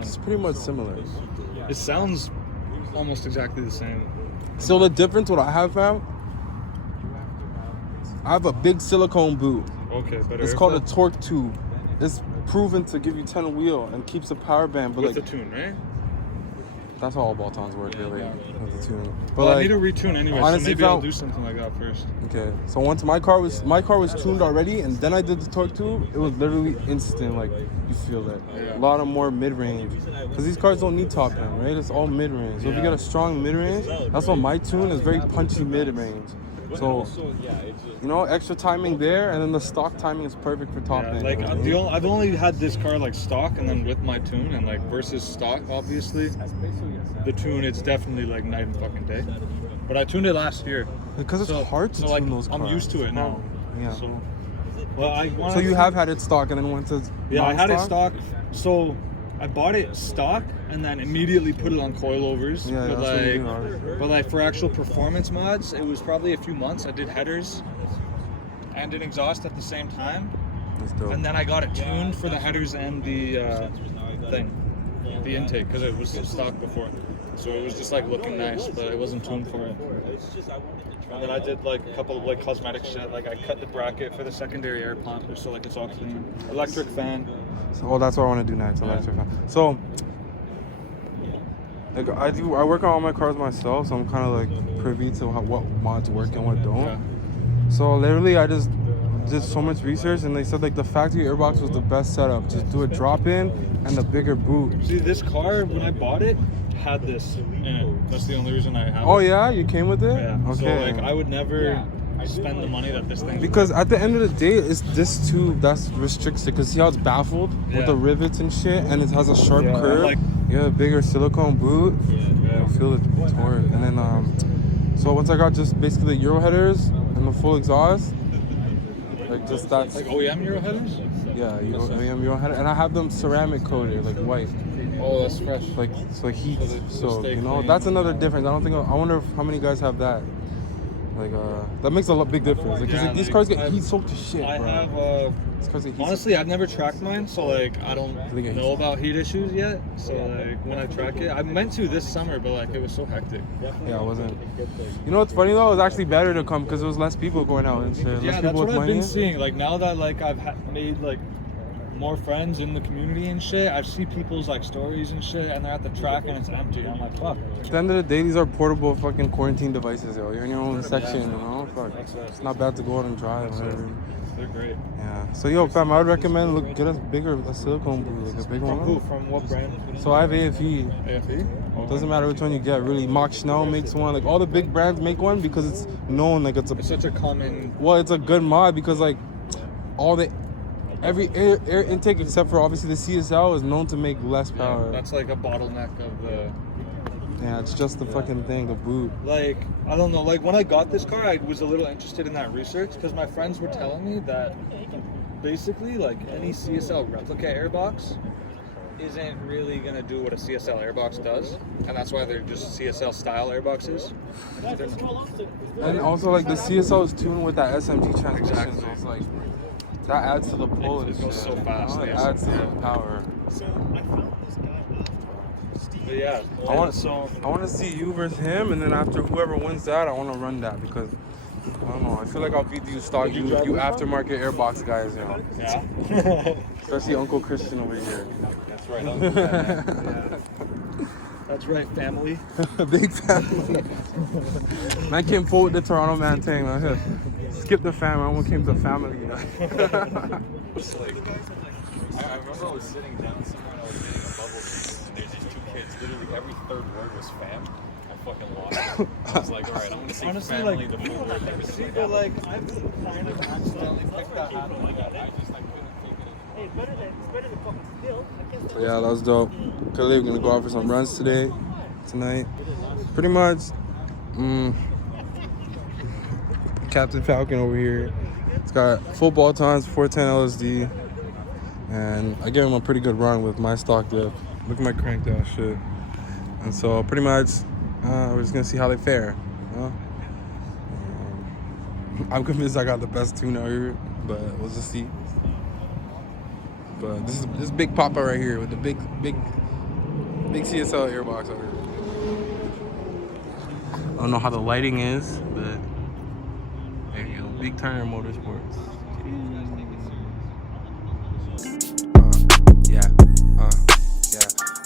It's pretty much similar. It sounds almost exactly the same. So the difference, what I have found, I have a big silicone boot. Okay, better. It's called a torque tube. It's proven to give you 10 wheel and keeps a power band. But with the tune, right? That's how all Baltons work, really. With the tune. But well, I need to retune anyway, so maybe I'll do something like that first. Okay. So once my car was tuned already, and then I did the torque tube, it was literally instant. Like you feel that. Yeah. A lot of more mid range. Because these cars don't need top end, right? It's all mid range. So if you get a strong mid range, that's what my tune is, very punchy mid range. So, you know, extra timing there, and then the stock timing is perfect for top end. Like, I've only had this car like stock, and then with my tune, and like versus stock, obviously, the tune, it's definitely like night and fucking day. But I tuned it last year. Because it's hard to tune those cars. I'm used to it now. Yeah. So, well, so you have had it stock and then went to I had it stock. So I bought it stock and then immediately put it on coilovers. Yeah, but like for actual performance mods, it was probably a few months. I did headers and an exhaust at the same time. That's dope. And then I got it tuned for the headers and the the intake, because it was stock before. So it was just like looking nice, but it wasn't tuned for it. And then I did like a couple of like cosmetic shit. Like I cut the bracket for the secondary air pump, so like it's all clean. Electric fan. So that's what I want to do next. Electric fan. So like I work on all my cars myself, so I'm kind of like privy to what mods work and what don't. Yeah. So literally I just did so much research, and they said like the factory airbox was the best setup. Just do a drop in and the bigger boot. See, this car when I bought it had this in it. That's the only reason I have it. Oh yeah, you came with it? Yeah. Okay. So like I would never spend the money that this thing. Because at the end of the day, it's this tube that's restricts it. Cause see how it's baffled with the rivets and shit, and it has a sharp curve. Like, you have a bigger silicone boot. You'll feel the torque. And then so once I got just basically the Euro headers and the full exhaust, like just that's like OEM Euro headers. Yeah, OEM Euro header, and I have them ceramic coated, like white. Oh, that's fresh. Like so heat. So you know that's another difference. I don't think. I wonder how many guys have that. Like that makes a big difference. Because these cars get heat soaked to shit. I bro. have. Honestly, I've never tracked mine, so like I don't know about heat issues yet. So like when I track it, I meant to this summer, but like it was so hectic. Yeah, it wasn't. You know what's funny though? It was actually better to come because there was less people going out and shit. Yeah, that's what I've been seeing. Like now that like I've made like more friends in the community and shit, I see people's like stories and shit, and they're at the track and it's empty. I'm like, fuck. At the end of the day, these are portable fucking quarantine devices, yo. You're in your own section, you know. Fuck. It's not bad to go out and drive. Whatever. They're great. Yeah. So yo, fam, I would recommend get a silicone boot, like a big one. From who? From what brand? So I have AFE. AFE? Oh. Doesn't matter which one you get, really. Mach Schnell makes one. Like all the big brands make one because it's known like it's such a common. Well, it's a good mod because like every air intake except for obviously the CSL is known to make less power. Yeah, that's like a bottleneck of the. Yeah, it's just the fucking thing, the boot. Like, I don't know, like when I got this car, I was a little interested in that research because my friends were telling me that basically like any CSL replica airbox isn't really gonna do what a CSL airbox does, and that's why they're just CSL style airboxes. And also like the CSL is tuned with that SMG transmission, so it's like that adds to the pull and it goes so fast. You know? It adds to the power. But yeah, I want to see you versus him, and then after whoever wins that, I want to run that because I don't know. I feel like I'll beat you stock, you aftermarket airbox guys, you know. Yeah. Especially Uncle Christian over here. That's right. That's right, family. Big family. Man came forward with the Toronto man thing. Like, skip the family. I almost came to family. It's like, I remember I was sitting down somewhere and I was getting a bubble tea, and there's these two kids. Literally every third word was fam. I fucking lost it. I was like, all right, I'm gonna say honestly, family the full word. See, but like I've kind of accidentally picked that habit like that. I just couldn't figure it. It's better than fucking still. So yeah, that was dope. Clearly, we're gonna go out for some runs tonight. Pretty much, Captain Falcon over here. It's got full ball times, 4.10 Lsd, and I gave him a pretty good run with my stock dip. Look at my cranked out shit. And so pretty much, we're just gonna see how they fare. I'm convinced I got the best tune out here, but we'll just see. But this is Big Papa right here with the big Big CSL airbox over here. I don't know how the lighting is, but there you go. Big Turner Motorsports. Yeah.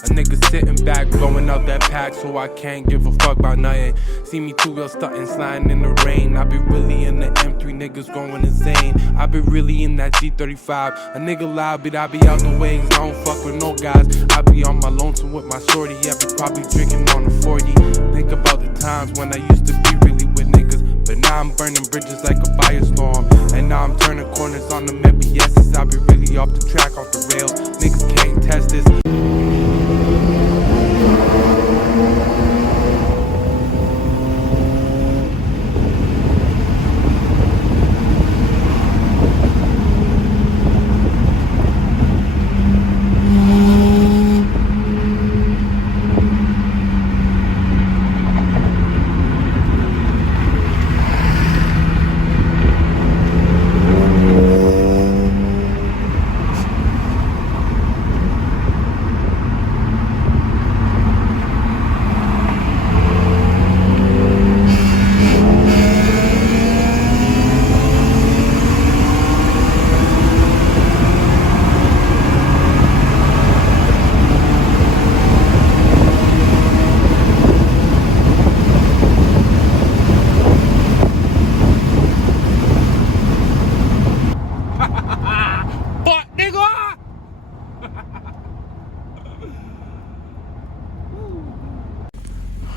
A nigga sitting back, blowing out that pack, so I can't give a fuck about nothing. See me two-wheel stunting, sliding in the rain. I be really in the M3, niggas going insane. I be really in that G35. A nigga loud, but I be out the ways. I don't fuck with no guys. I be on my lonesome with my shorty. Yeah, be probably drinking on the 40. Think about the times when I used to be really with niggas, but now I'm burning bridges like a firestorm. And now I'm turning corners on them MBS's. I be really off the track, off the rail. Niggas can't test this.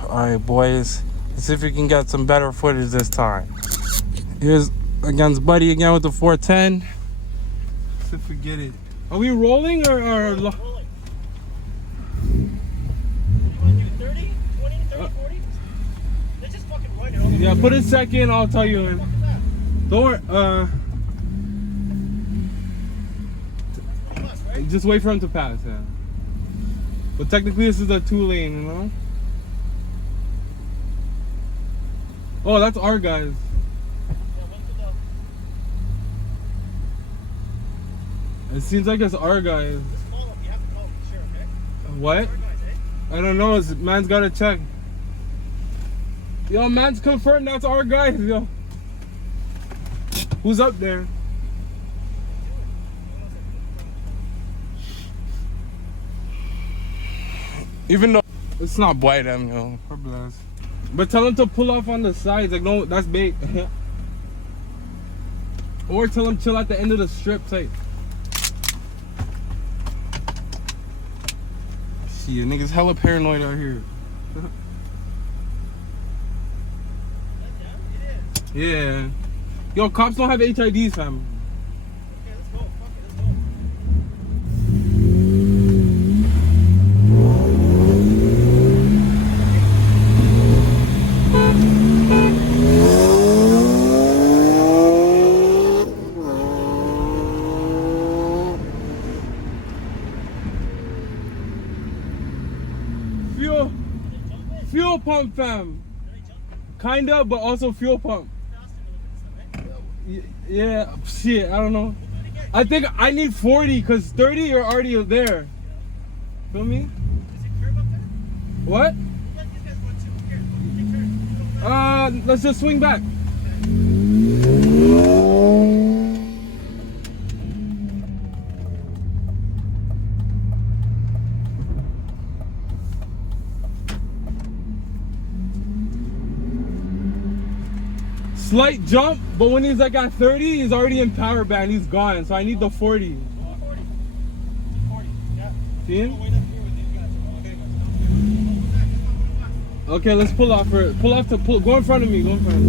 Alright, boys. Let's see if we can get some better footage this time. Here's against Buddy again with the 410. Let's see if we get it. Are we rolling or Rolling. What do you want to do? 30? 20? 30? 40? Let's just fucking run it. yeah, put a second, I'll tell you. What the fuck is that? Don't worry, 20 bucks, right? just wait for him to pass, yeah. But technically this is a 2-lane, you know? Oh, that's our guys. Yeah, what's the It seems like it's our guys. Just call up. You have to call for sure, okay? What? Our guys, eh? I don't know, man's gotta check. Yo, man's confirmed that's our guys, yo. Who's up there? Even though it's not white, them, yo. We're blessed. But tell him to pull off on the sides. Like, no, that's bait. Or tell him chill at the end of the strip type. See, niggas hella paranoid out here. Yeah. Yo, cops don't have HIDs, fam. Okay, let's go. Fuck it, let's go. Fuel pump, fam. Kinda, but also fuel pump. Yeah, shit, I don't know. I think I need 40 because 30 you're already there. Feel me? Is it curb up there? What? Let these guys run too. Here, take turn. Let's just swing back. Slight jump, but when he's like at 30, he's already in power band. He's gone, so I need the 40. 40. 40. Yeah. See him? Wait up here with these guys. Okay, let's pull off for it. Pull off to pull. Go in front of me. Go in front of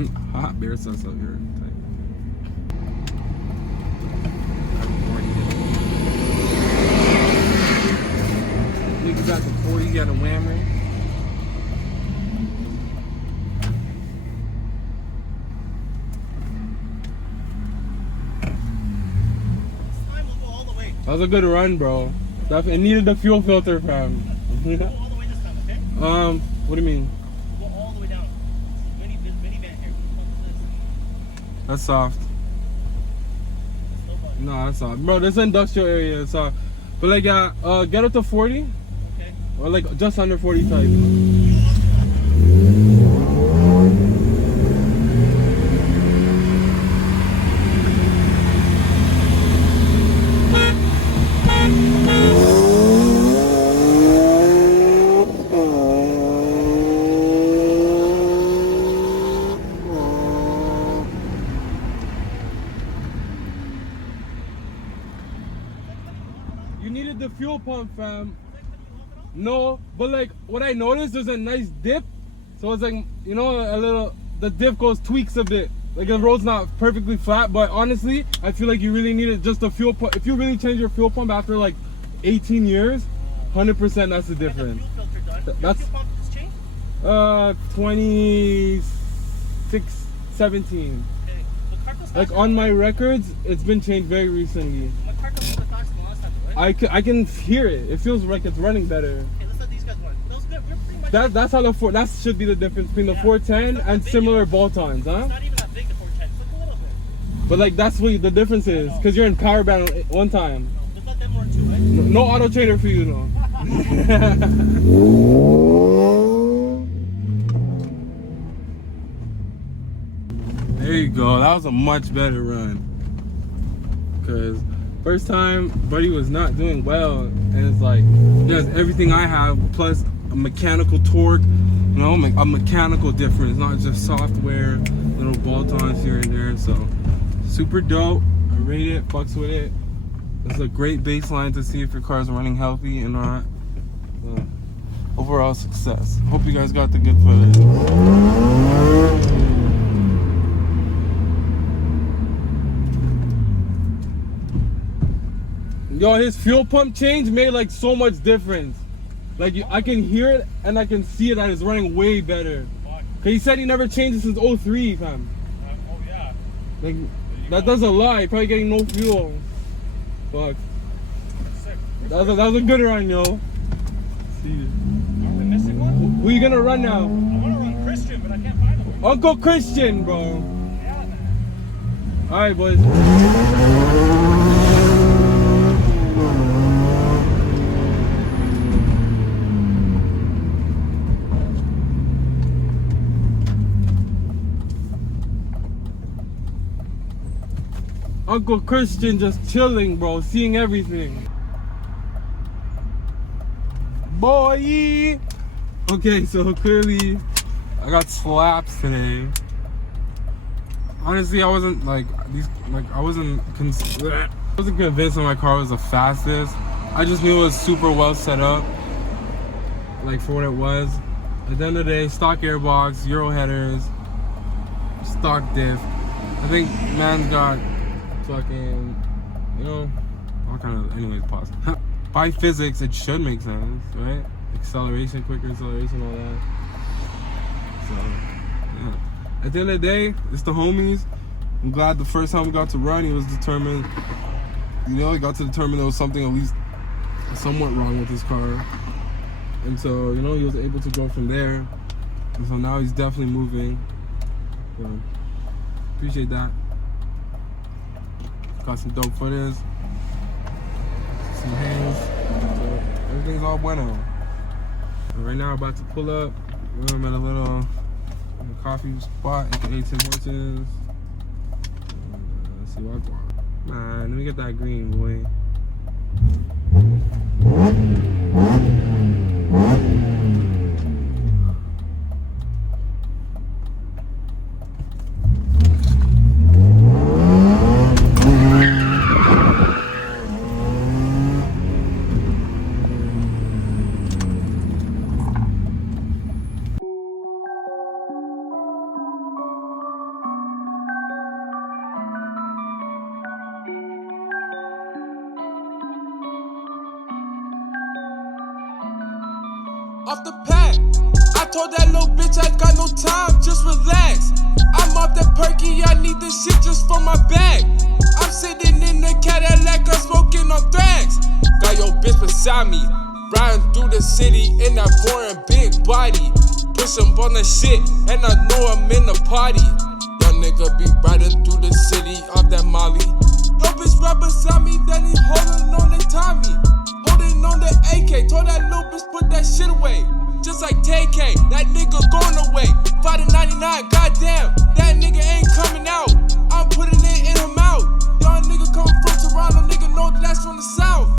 me. Hot bear sauce out here. Nigga got the 40, got a whammer. That was a good run, bro. It needed the fuel filter, fam. Go all the way this time, okay? What do you mean? Go all the way down. Minivan here. What the fuck is this? That's soft. No, that's all. Bro, this is industrial area, so. But like, get up to 40. Okay. Or like just under 40 type. You needed the fuel pump, fam. No, but like what I noticed, there's a nice dip. So it's like, you know, a little, the dip tweaks a bit. Like the road's not perfectly flat, but honestly, I feel like you really needed just a fuel pump. If you really change your fuel pump after like 18 years, 100% that's the difference. Fuel filter done. That's Your fuel pump just changed? 26, 17. Okay. The car goes Like faster, on my right? records, it's been changed very recently. My car goes a little bit faster than last time, right? I can hear it. It feels like it's running better. Okay, let's let these guys run. That was good. We're pretty much. That's how that should be the difference between the Yeah. 410 It's not and that big, similar bolt-ons, huh? It's not even that big, the 410. It's like a little bit. But like that's what the difference is, because you're in power band one time. Let's let them run too, right? No auto trader for you, though. There you go. That was a much better run. Cause first time, buddy was not doing well, and it's like he has everything I have plus a mechanical torque. You know, a mechanical difference, not just software, little bolt-ons here and there. So super dope. I rate it, fucks with it. It's a great baseline to see if your car's running healthy or not. Overall success. Hope you guys got the good footage. Yo, his fuel pump change made like so much difference. Like I can hear it and I can see it that it's running way better. Cause he said he never changed it since 03, fam. Oh yeah. Like that does a lot. You're probably getting no fuel. Fuck. Sick. That was a good run, yo. See you. Are we missing one? Who you gonna run now? I want to run Christian, but I can't find him. Uncle Christian, bro. Yeah, man. Alright, boys. Uncle Christian just chilling, bro, seeing everything. Boy! Okay, so clearly I got slaps today. Honestly, I wasn't I wasn't convinced that my car was the fastest. I just knew it was super well set up, like for what it was. At the end of the day, stock airbox, Euro headers, stock diff. I think man's got fucking, you know, all kind of, anyways, pause. By physics, it should make sense, right? Acceleration, quicker acceleration, all that. So, yeah. At the end of the day, it's the homies. I'm glad the first time we got to run, he was determined, you know, he got to determine there was something at least somewhat wrong with his car. And so, you know, he was able to go from there. And so now he's definitely moving. So, appreciate that. Got some dope footage, some hands, so everything's all bueno. And right now I'm about to pull up. I'm at a little coffee spot at the 18 Horses. Let's see what I want. Man, let me get that green, boy. Off the pack, I told that little bitch I got no time, just relax. I'm off that perky, I need this shit just for my bag. I'm sitting in the Cadillac, I'm smoking on thrax. Got your bitch beside me, riding through the city in that foreign big body. Push him on the shit, and I know I'm in the party. Young nigga be riding through the city off that molly. Yo, bitch right beside me, then he holding on the Tommy. Holding on the AK, told that little bitch put that shit away. Just like TK, that nigga going away. 5 to 99, goddamn.